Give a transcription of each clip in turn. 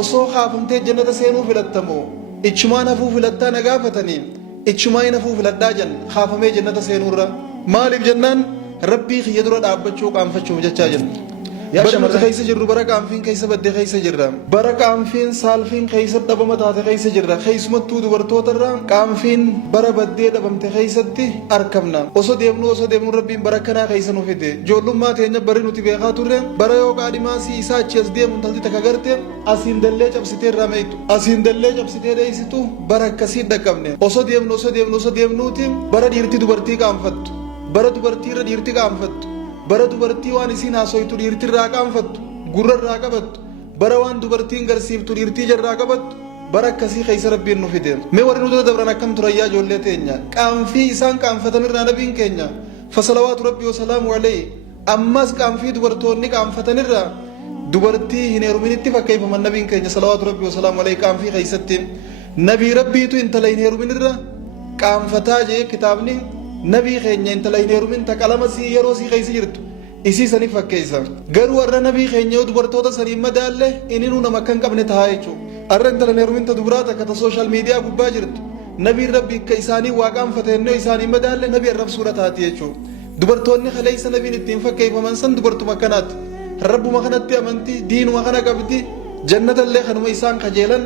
osoo kaafamtee jannata seenuu filattamoo ichumaan hafuu filattaa na gaafatanii ichumaan hafuu filadhaa jan kaafamee jannata seenuurra maaliif jennaan rabbii kiyya dura dhaabbachuu qaanfachuuf jechaa jenna. yaa shamarran keessa jirru bara qaanfiin keessa badde keessa jirra bara qaanfiin saalfiin keessa dhabama taate keessa jirra keessumattuu dubartootarraa qaanfiin bara baddee dhabamte keessatti argamna osoo deemnu rabbiin bara kanaa keessa nu fide ijoollummaa teenya bari nuti beekaa turre bara yoo qaadhimaasii isaa achi as deemu intalti takka garte asiin dallee cabsitee irraa meeytu asiin dallee cabsitee dheeysitu bara akkasii dhaqqabne osoo deemnuuti bara dhiirti dubartii qaanfattu bara dubartiirra dhiirti qaanfattu bara dubartii waan isiin haasoytu dhiirti irraa qaanfattu gurra irraa qabattu bara waan dubartiin garsiiftu dhiirtii jarraa qabattu bara akkasii keessa rabbiin nu fide mee warri nu dura dabran akkam turayyaa ijoollee teenya qaanfii isaan qaanfatan irraa nabiin keenya fasalawaatu rabbii wasalaamu alayhi ammas qaanfii dubartoonni qaanfatan irraa dubartii hin heeruminitti fakkeeffaman nabiin keenya salawaatu rabbii wasalaamu alayhi qaanfii keessatti nabii rabbiitu intala hin heerumin irra qaanfataa jee kitaabni nabii keenya intala hin heerumin ta qalama sii yeroo sii keessa jirtu isii saniif fakkeessa garuu warra nabii keenya yoo dubartoota saniin madaalle inni nama kan qabne tahaa jechuudha arra intala hin heerumin ta dubiraa takka ta sooshaal miidiyaa gubbaa jirtu nabiin rabbii akka isaanii waa qaanfatennoo isaanii madaalle nabii arrabsuudha taati jechuudha dubartoonni kaleessa nabiin ittiin fakkeeffaman san dubartuma kanaati rabbuma kanatti amantii diinuma kana qabdi jannatallee kanuma isaan kajeelan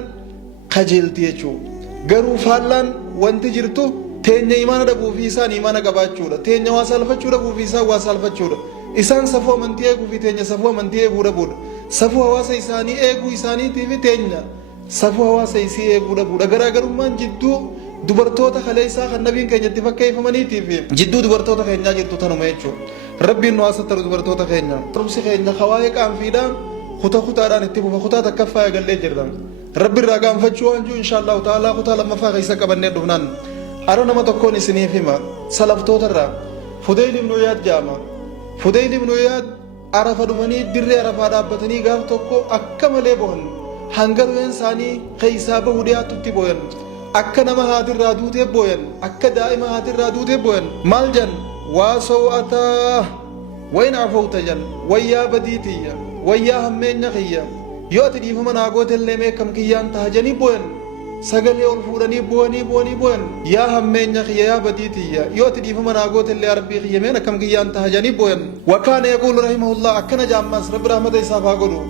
kajeelti jechuudha garuu faallaan wanti jirtu teenya imaana dhabuufi isaan imaana qabaachuudha teenya waa saalfachuu dhabuufi isaan waa saalfachuudha isaan safuu amantii eeguu fi teenya safuu amantii eeguu dhabuudha safuu hawaasa isaanii eeguu isaaniitiifi teenya safuu hawaasa isii eeguu dhabuudha garaagarummaan jidduu dubartoota kaleessaa kan nabiin keenya itti fakkeeffamaniitiifi jidduu dubartoota keenyaa jirtu tanuma jechuudha rabbiin nu haasattaru dubartoota keenya rumsi keenya hawaa'ee qaanfiidhaan kutaadhaan itti fufa kutaa takkaffaa eegallee jirra rabbi irraa gaanfachuu waan jiru inshaallahu ta'aalaa kutaa lammaffaa keessa qabannee dhufnaan ara nama tokkoon isiniif hima salaftootarraa Fudayl ibn Iyaad jaama Fudayl ibn Iyaad arafa dhumanii dirree arafaa dhaabbatanii gaaf tokko akka malee bohan hanga ru'een isaanii keessaa bahu dhiyaatutti boyan akka nama haatirraa duutee boyan akka daa'ima haatirraa duutee boyan maal jan waa sow'ataa wayin afawta jan wayyaa badiitiyya wayyaa hammeenya kiyya yoo ati dhiifama naa gootellee meeqam kiyyaan taha janii boyan sagalee ol fuudhanii bohan yaa hammeenya kiyya yaa badiitiyya yoo ati dhiifama naa gootellee rabbii kiyya meen akkam kiyyaan taha janii boyan wakaana yaquulu rahimahullah akkana jaammas rabbi rahmata isaaf haa godhu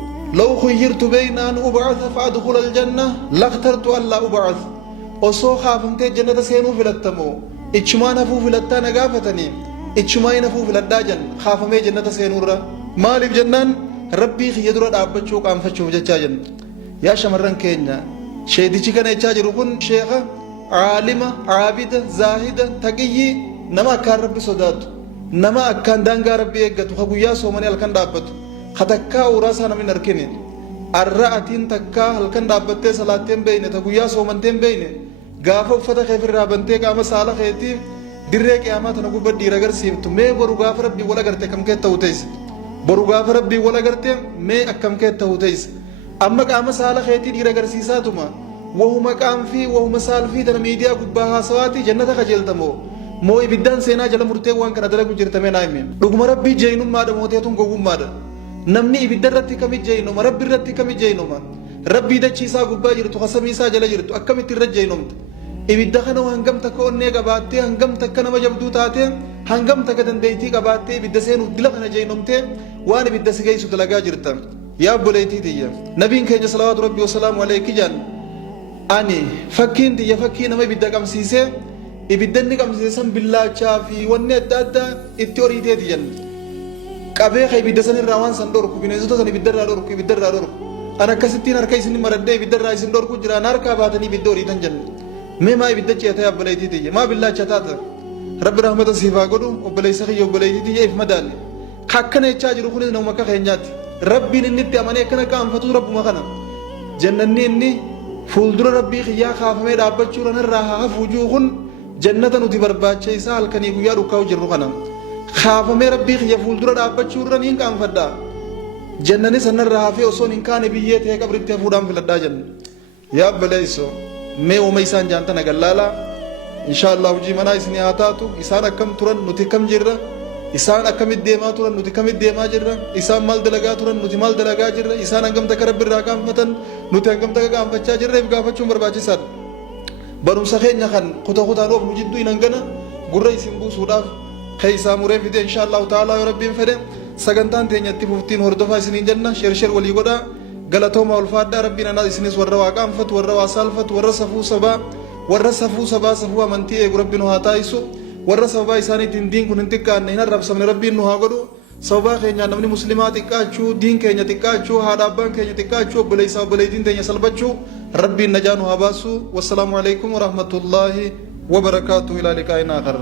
law khuyyirtu bayna an ub'atha fa'adkhula aljanna lakhtartu an laa ub'ath osoo kaafamtee jannata seenuu filattamoo ichumaan hafuu filattaa na gaafatanii ichumaan hafuu filadhaa jan kaafamee jannata seenuurra maaliif jennaan rabbii kiyya dura dhaabbachuu qaanfachuuf jechaa jenna yaa shamarran keenya sheedichi kana jechaa jiru kun sheeka caalima caabida zaahida taqiyyii nama akkaan rabbi sodaatu nama akkaan daangaa rabbi eeggatu ka guyyaa soomanii halkan dhaabbatu ka takkaa uraasaa namni harkine arra atiin takkaa halkan dhaabbattee salaatteen beeyne ta guyyaa soomanteen beeyne gaafa uffata keefirraa bantee qaama saala keetii dirree qiyaamaa tana gubba dhiira agarsiiftu mee boru gaafa rabbii wal agarte akkam kee ta'u teesse boru gaafa rabbii wal agarte mee akkam kee ta'u teesse amma qaama saala keetii dhiira agarsiisaatuma wahuma qaanfii wahuma saalfii tana miidiyaa gubbaa haasawaati jannata kajeeltamoo moo ibiddaan seenaa jala murtee waan kana dalagu jirtame naa hime dhuguma rabbii jeenummaadha mooteetun gowwummaadha namni ibidda irratti kami jeenuma rabbi irratti kami jeenuma rabbii dachiisaa gubbaa jirtu kasamiisaa jala jirtu akkamitti irra jeenumta ibidda kana hangam takka onnee qabaattee hangam takka nama jabduu taatee hangam takka dandeettii qabaattee ibidda seenuuf dila kana jeenumtee waan ibidda si geessu dalagaa jirta yaa obboleettii tiyya nabiin keenya salawaatu rabbii wasalaamu alayhi jaan ani fakkiin tiyya fakkii nama ibidda qabsiisee ibiddanni qabsiise san billaachaa fi wanni adda addaa itti horiiteeti jenna qabee ka ibidda san irraa waan san dhorku bineensota san ibidda irraa dhorku an akkasittiin harka isin maradhee ibidda irraa isin dhorku jiraan harkaa baatanii ibidda horiitan jenna mee maa ibidda ceetee obboleettii tiyya maa billaacha taata rabbi rahmata siif haa godhu obboleessa kiyya obboleettii tiyya if madaalle ka akkana jechaa jiru kunis nama akka keenyaatti rabbiin inni itti amanee akkana qaanfatu rabbuma kana jannanni inni fuuldura rabbii kiyyaa kaafamee dhaabbachuudhaan irraa hafuu jiru kun jannata nuti barbaachisaa halkanii guyyaa dhukkaa'u jirru kana kaafamee rabbii kiyya fuuldura dhaabbachuudhaan hin qaanfadhaa jannani sanarraa hafee osoo hin kaane biyyee ta'ee qabritti hafuudhaan filadhaa jenna yaa obboleessoo mee uuma isaan jaantana gallaalaa inshaallah hojii manaa isinii haa taatu isaan akkam turan nuti akkam jirra isaan akkamit deemaa turan nuti kamit deemaa jirra isaan maal dalagaa turan nuti maal dalagaa jirra isaan hangam takka rabbi irraa qaanfatan nuti hangam takka qaanfachaa jirreef gaafachuun barbaachisaadha barumsa keenya kan kutaan of nu jidduu hin hangana gurra isin buusuudhaaf keessaa muree fide inshaallahu ta'aalaa yoo rabbiin fedhe sagantaan teenyatti fuftiin hordofaa isiniin jenna sheer walii godhaa galatooma ulfaadhaa rabbiin anaas isinis warra waa qaanfatu warra waa saalfatu warra safuu sabaa safuu amantii eegu rabbiin haa taa'isu warra sababaa isaaniitiin diin kun hin xiqqaanne hin arrabsamne rabbiin nu haa godhu sababaa keenyaan namni muslimaa xiqqaachuu diin keenya xiqqaachuu haadha abbaan keenya xiqqaachuu obboleessaa obboleettiin teenya salphachuu rabbiin najaa nu haa baasu wassalaamu alaikum warahmatullaahi wabarakaatuhu ilaa liqaa'inaa aakhir